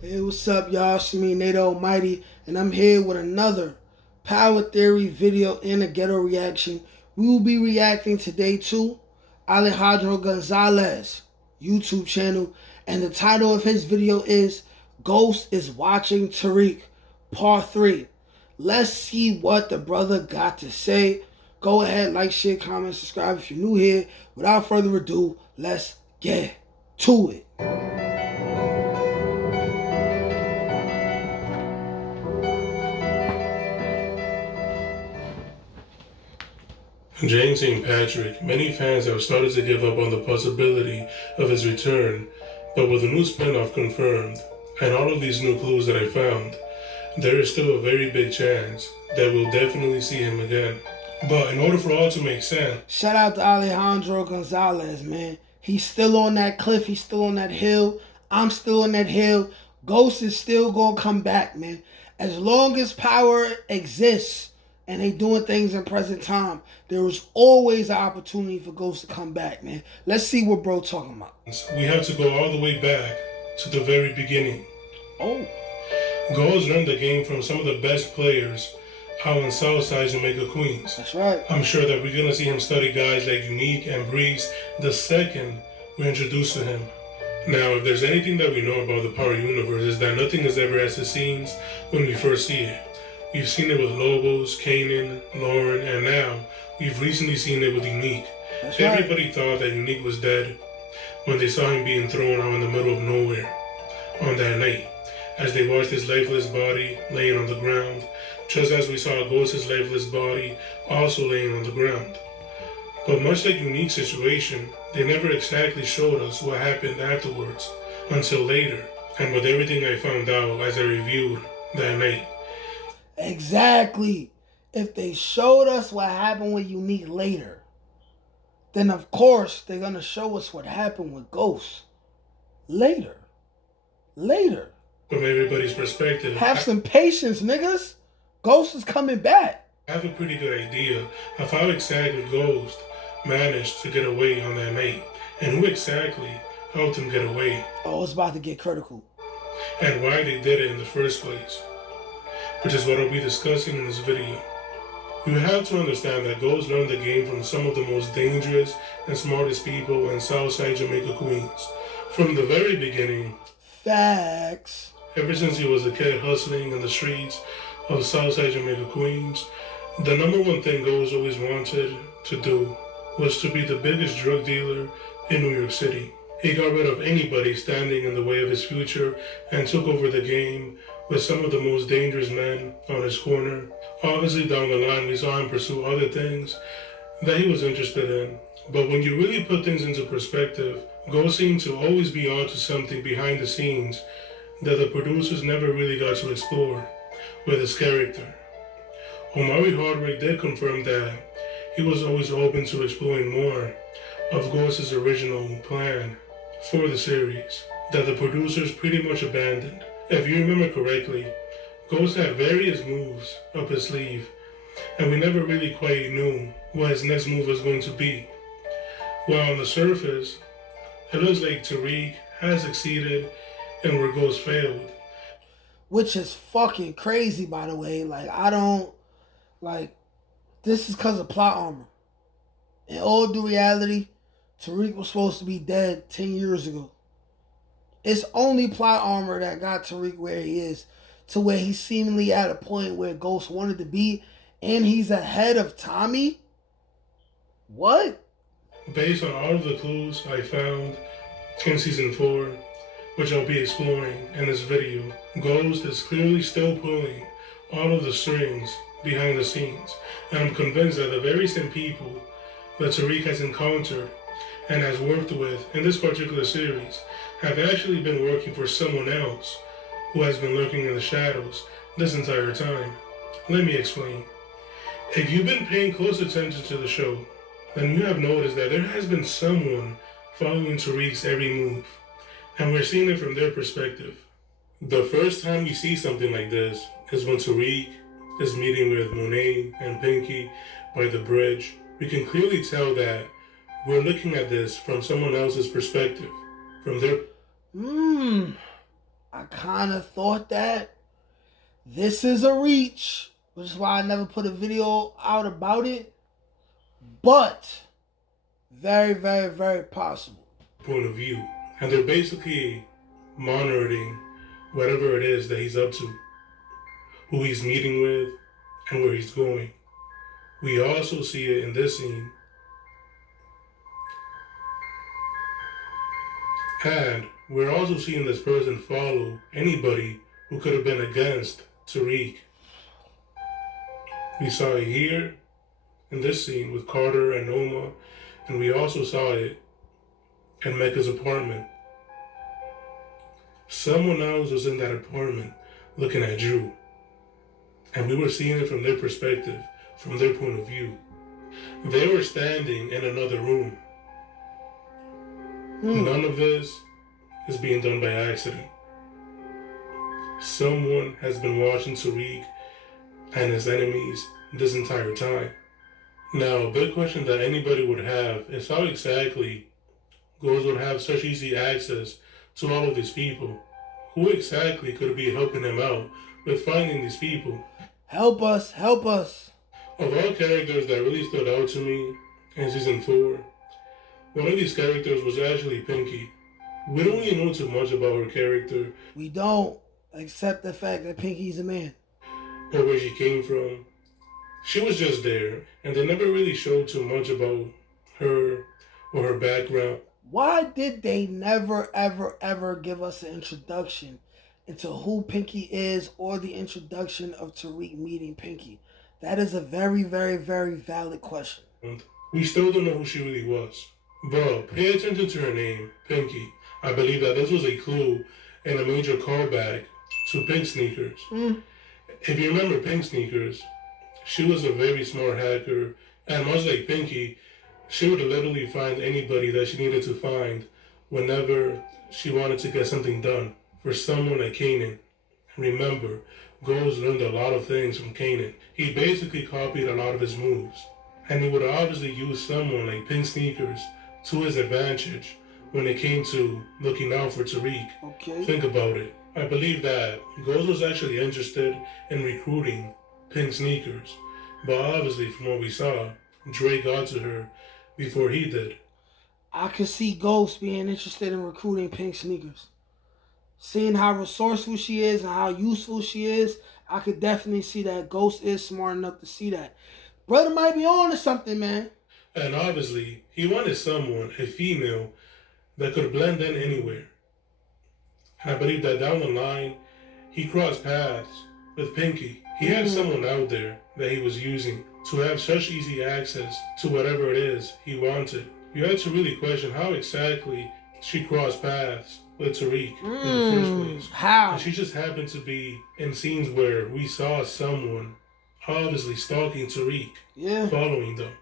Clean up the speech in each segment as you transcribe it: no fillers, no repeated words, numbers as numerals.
Hey, what's up, y'all? It's me, Nate Almighty, and I'm here with another Power Theory video and a ghetto reaction. We will be reacting today to Alejandro Gonzalez YouTube channel, and the title of his video is Ghost is Watching Tariq, Part 3. Let's see what the brother got to say. Go ahead, like, share, comment, subscribe if you're new here. Without further ado, let's get to it. James St. Patrick, many fans have started to give up on the possibility of his return, but with the new spin-off confirmed, and all of these new clues that I found, there is still a very big chance that we'll definitely see him again. But in order for all to make sense, shout out to Alejandro Gonzalez, man. He's still on that cliff. He's still on that hill. I'm still on that hill. Ghost is still going to come back, man. As long as power exists and they doing things in present time, there is always an opportunity for Ghost to come back, man. Let's see what bro talking about. we have to go all the way back to the very beginning. Oh. Ghost learned the game from some of the best players out in Southside Jamaica, Queens. That's right. I'm sure that we're going to see him study guys like Unique and Breeze the second we're introduced to him. Now, if there's anything that we know about the Power Universe, is that nothing is ever as it seems when we first see it. We've seen it with Lobos, Kanan, Lauren, and now we've recently seen it with Unique. That's right. Everybody thought that Unique was dead when they saw him being thrown out in the middle of nowhere on that night, as they watched his lifeless body laying on the ground, just as we saw Ghost's lifeless body also laying on the ground. But much like Unique's situation, they never exactly showed us what happened afterwards, until later, and with everything I found out as I reviewed that night. Exactly. If they showed us what happened with Unique later, then of course they're going to show us what happened with Ghost later. From everybody's perspective, have some patience, niggas. Ghost is coming back. I have a pretty good idea of how exactly Ghost managed to get away on that night, and who exactly helped him get away. Oh, it's about to get critical. And why they did it in the first place, which is what I'll be discussing in this video. You have to understand that Ghost learned the game from some of the most dangerous and smartest people in Southside Jamaica, Queens. From the very beginning. Facts. Ever since he was a kid hustling in the streets of Southside Jamaica, Queens, the number one thing Ghost always wanted to do was to be the biggest drug dealer in New York City. He got rid of anybody standing in the way of his future and took over the game with some of the most dangerous men on his corner. Obviously down the line we saw him pursue other things that he was interested in. But when you really put things into perspective, Ghost seemed to always be onto something behind the scenes that the producers never really got to explore with his character. Omari Hardwick did confirm that he was always open to exploring more of Ghost's original plan for the series that the producers pretty much abandoned. If you remember correctly, Ghost had various moves up his sleeve, and we never really quite knew what his next move was going to be. While on the surface, it looks like Tariq has succeeded and where Ghost failed. Which is fucking crazy, by the way. This is because of plot armor. In all due reality, Tariq was supposed to be dead 10 years ago. It's only plot armor that got Tariq where he is, to where he's seemingly at a point where Ghost wanted to be, and he's ahead of Tommy? What? Based on all of the clues I found in Season 4, which I'll be exploring in this video, Ghost is clearly still pulling all of the strings behind the scenes, and I'm convinced that the very same people that Tariq has encountered and has worked with in this particular series have actually been working for someone else who has been lurking in the shadows this entire time. Let me explain. If you've been paying close attention to the show, then you have noticed that there has been someone following Tariq's every move, and we're seeing it from their perspective. The first time we see something like this is when Tariq is meeting with Monet and Pinky by the bridge. We can clearly tell that we're looking at this from someone else's perspective, from their I kind of thought that. This is a reach, which is why I never put a video out about it. But very, very, very possible. Point of view. And they're basically monitoring whatever it is that he's up to, who he's meeting with, and where he's going. We also see it in this scene. And we're also seeing this person follow anybody who could have been against Tariq. We saw it here in this scene with Carter and Noma, and we also saw it in Mecca's apartment. Someone else was in that apartment looking at Drew, and we were seeing it from their perspective, from their point of view. They were standing in another room. None of this is being done by accident. Someone has been watching Tariq and his enemies this entire time. Now, a big question that anybody would have is how exactly Ghost would have such easy access to all of these people. Who exactly could be helping him out with finding these people? Help us, help us. Of all characters that really stood out to me in season 4, one of these characters was actually Pinky. We don't really know too much about her character. We don't, except the fact that Pinky's a man. Or where she came from. She was just there, and they never really showed too much about her or her background. Why did they never, ever, ever give us an introduction into who Pinky is or the introduction of Tariq meeting Pinky? That is a very, very, very valid question. We still don't know who she really was. But pay attention to her name, Pinky. I believe that this was a clue and a major callback to Pink Sneakers. If you remember Pink Sneakers, she was a very smart hacker, and much like Pinky, she would literally find anybody that she needed to find whenever she wanted to get something done for someone at Kanan. Remember, Ghost learned a lot of things from Kanan. He basically copied a lot of his moves, and he would obviously use someone like Pink Sneakers to his advantage when it came to looking out for Tariq. Okay. Think about it. I believe that Ghost was actually interested in recruiting Pink Sneakers, but obviously from what we saw, Dre got to her before he did. I could see Ghost being interested in recruiting Pink Sneakers. Seeing how resourceful she is and how useful she is, I could definitely see that Ghost is smart enough to see that. Brother might be on to something, man. And obviously, he wanted someone, a female, that could blend in anywhere. And I believe that down the line, he crossed paths with Pinky. He had someone out there that he was using to have such easy access to whatever it is he wanted. You had to really question how exactly she crossed paths with Tariq in the first place. How? And she just happened to be in scenes where we saw someone obviously stalking Tariq, following them,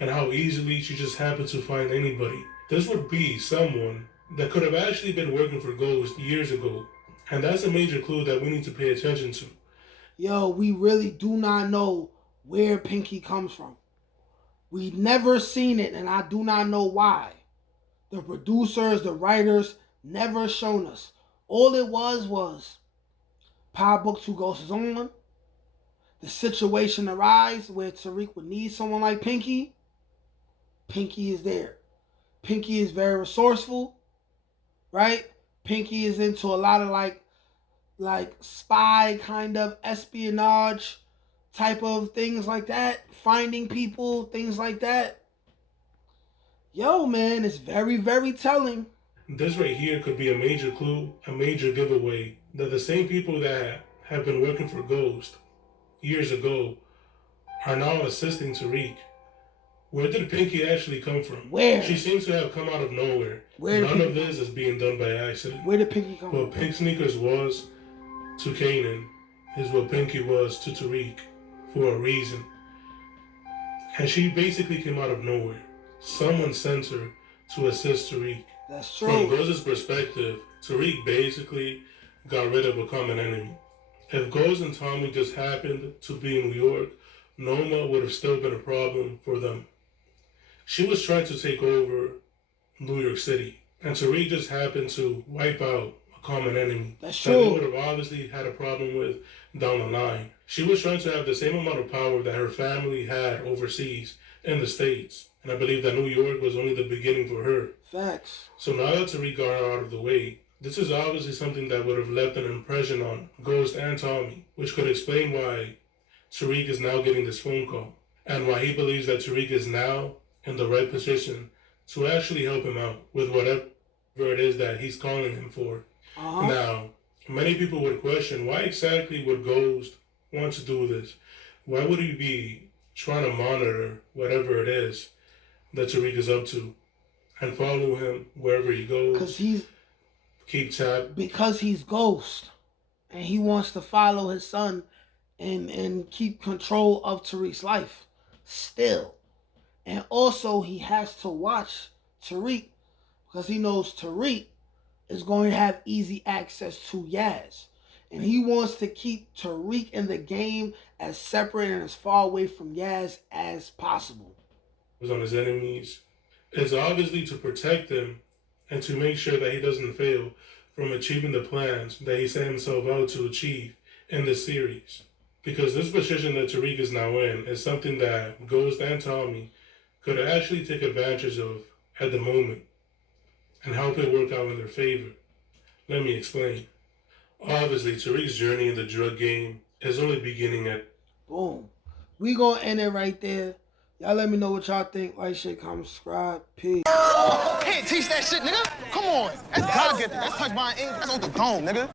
and how easily she just happened to find anybody. This would be someone that could have actually been working for Ghost years ago, and that's a major clue that we need to pay attention to. Yo, we really do not know where Pinky comes from. We never seen it, and I do not know why. The producers, the writers, never shown us. All it was Power Book 2 Ghost is on. The situation arises where Tariq would need someone like Pinky. Pinky is there. Pinky is very resourceful, right? Pinky is into a lot of like spy kind of espionage type of things like that. Finding people, things like that. Yo, man, it's very, very telling. This right here could be a major clue, a major giveaway that the same people that have been working for Ghost years ago are now assisting Tariq. Where did Pinky actually come from? Where? She seems to have come out of nowhere. None of this is being done by accident. Where did Pinky come from? What Pink Sneakers was to Kanan is what Pinky was to Tariq for a reason. And she basically came out of nowhere. Someone sent her to assist Tariq. That's true. From Ghost's perspective, Tariq basically got rid of a common enemy. If Ghost and Tommy just happened to be in New York, Noma would have still been a problem for them. She was trying to take over New York City, and Tariq just happened to wipe out a common enemy That's that they true. would have obviously had a problem with down the line. She was trying to have the same amount of power that her family had overseas in the States. And I believe that New York was only the beginning for her. Facts. So now that Tariq got her out of the way, this is obviously something that would have left an impression on Ghost and Tommy, which could explain why Tariq is now getting this phone call and why he believes that Tariq is now in the right position to actually help him out with whatever it is that he's calling him for. Now, many people would question why exactly would Ghost want to do this? Why would he be trying to monitor whatever it is that Tariq is up to and follow him wherever he goes? Because he's Ghost, and he wants to follow his son and keep control of Tariq's life still. And also he has to watch Tariq because he knows Tariq is going to have easy access to Yaz. And he wants to keep Tariq in the game as separate and as far away from Yaz as possible. On his enemies. It's obviously to protect him and to make sure that he doesn't fail from achieving the plans that he set himself out to achieve in this series. Because this position that Tariq is now in is something that Ghost and Tommy could actually take advantage of at the moment and help it work out in their favor. Let me explain. Obviously, Tariq's journey in the drug game is only beginning at... Boom. We gonna end it right there. Y'all let me know what y'all think. Like, share, comment, subscribe. Peace. Can't teach that shit, nigga. Come on. That's God gifted. That's touch my ink. That's on the dome, nigga.